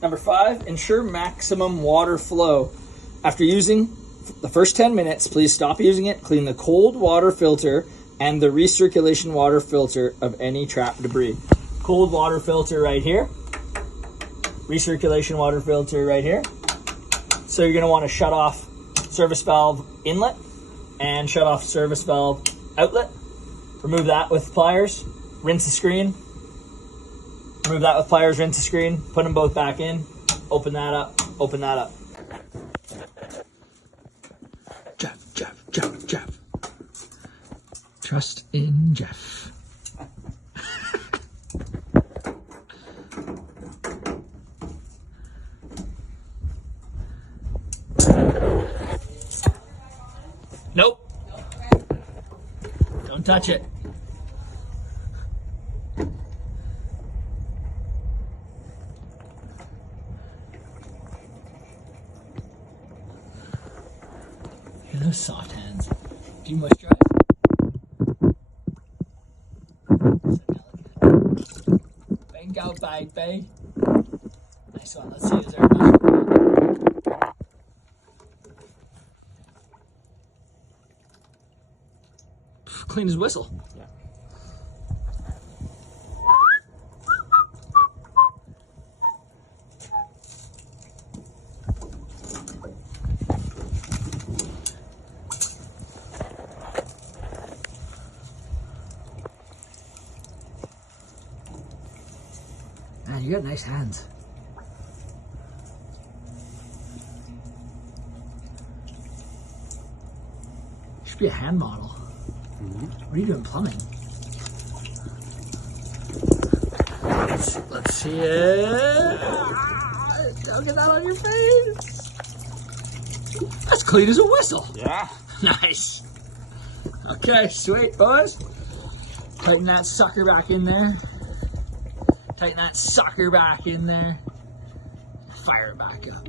Number 5, ensure maximum water flow. After using the first 10 minutes, please stop using it. Clean the cold water filter and the recirculation water filter of any trapped debris. Cold water filter right here. Recirculation water filter right here. So you're going to want to shut off service valve inlet and shut off service valve outlet. Remove that with pliers. Rinse the screen. Remove that with pliers, rinse the screen. Put them both back in. Open that up. Open that up. Jeff. Trust in Jeff. Nope. Don't touch it. Look at those soft hands. Do you moisturize? Bingo, baby. Nice one. Let's see. Is there a clean as whistle. Yeah. Man, you got nice hands. You should be a hand model. What are you doing plumbing? Let's see it. Don't get that on your face. That's clean as a whistle. Yeah. Nice. Okay, sweet, boys. Tighten that sucker back in there. Tighten that sucker back in there. Fire it back up.